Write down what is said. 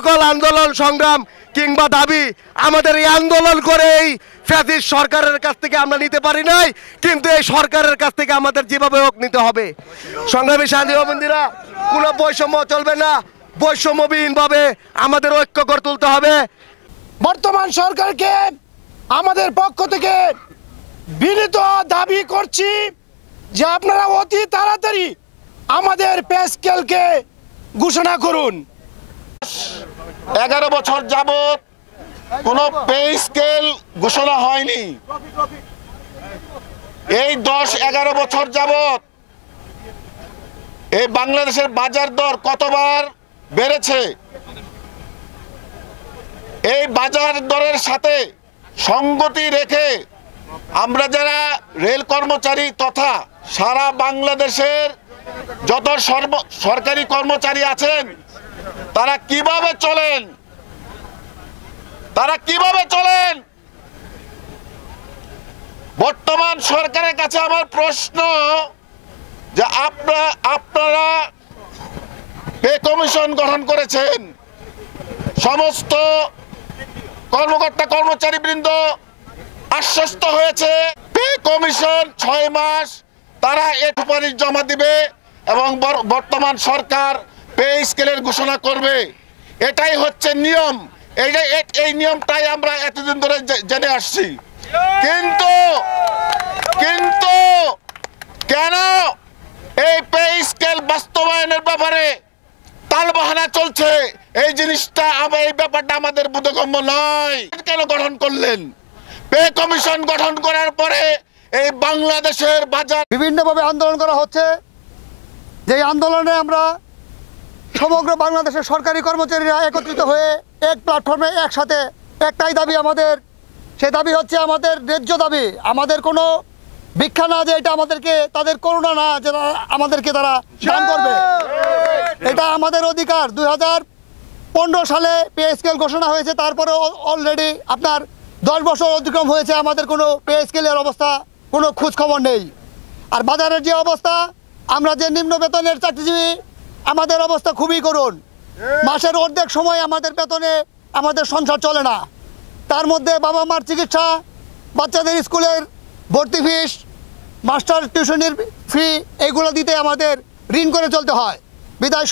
সকল আন্দোলন সংগ্রাম কিংবা দাবি আমাদের এই আন্দোলন করে এই ফ্যাসিস্ট সরকারের কাছ থেকে আমরা নিতে পারি নাই, কিন্তু এই সরকারের কাছ থেকে আমাদের যেভাবে হোক নিতে হবে। সংগ্রামী সাথী ও বন্ধুরা, কোনো বৈষম্য চলবে না, বৈষম্যবিহীনভাবে আমাদের ঐক্য করে তুলতে হবে। বর্তমান সরকারকে আমাদের পক্ষ থেকে বিনীত দাবি করছি যে আপনারা অতি তাড়াতাড়ি আমাদের পে স্কেলকে ঘোষণা করুন। 11 বছর যাবত কোনো পে স্কেল ঘোষণা হয়নি। এই 10-11 বছর যাবত এই বাংলাদেশের বাজার দর কতবার বেড়েছে। এই বাজার দরের সাথে সঙ্গতি রেখে আমরা যারা রেল কর্মচারী তথা সারা বাংলাদেশের যত সরকারি কর্মচারী আছেন তারা কিভাবে চলেন, বর্তমান সরকারের কাছে আমার প্রশ্ন যে আপনারা পে কমিশন গঠন করেছেন, সমস্ত কর্মকর্তা কর্মচারী বৃন্দ আশ্বস্ত হয়েছে পে কমিশন 6 মাস তারা এই সুপারিশ জমা দিবে এবং বর্তমান সরকার পে স্কেলের ঘোষণা করবে। এটাই হচ্ছে নিয়ম। এই নিয়মটাই আমরা এতদিন ধরে জেনে আসছি, কিন্তু কেন এই পে স্কেল বাস্তবায়নের ব্যাপারে তালবাহানা চলছে? এই জিনিসটা এই ব্যাপারটা আমাদের বোধগম্য নয়। কেন গঠন করলেন? পে কমিশন গঠন করার পরে এই বাংলাদেশের বাজার বিভিন্নভাবে আন্দোলন করা হচ্ছে, যে আন্দোলনে আমরা সমগ্র বাংলাদেশের সরকারি কর্মচারীরা একত্রিত হয়ে এক প্ল্যাটফর্মে একসাথে একটাই দাবি আমাদের, সে দাবি হচ্ছে আমাদের ন্যায্য দাবি। আমাদের কোনো ভিক্ষা না যে এটা আমাদেরকে, তাদের করুণা না যে আমাদেরকে তারা দান করবে, এটা আমাদের অধিকার। 2015 সালে পে স্কেল ঘোষণা হয়েছে, তারপরে অলরেডি আপনার 10 বছর অতিক্রম হয়েছে, আমাদের কোনো পে স্কেলের অবস্থা কোনো খোঁজ খবর নেই। আর বাজারের যে অবস্থা, আমরা যে নিম্ন বেতনের চাকরিজীবী, আমাদের অবস্থা খুবই করুণ। মাসের অর্ধেক সময় আমাদের বেতনে আমাদের সংসার চলে না। তার মধ্যে বাবা মার চিকিৎসা, বাচ্চাদের স্কুলের ভর্তি ফিস, মাস্টার টিউশনির ফি, এগুলো দিতে আমাদের ঋণ করে চলতে হয়। বিদায়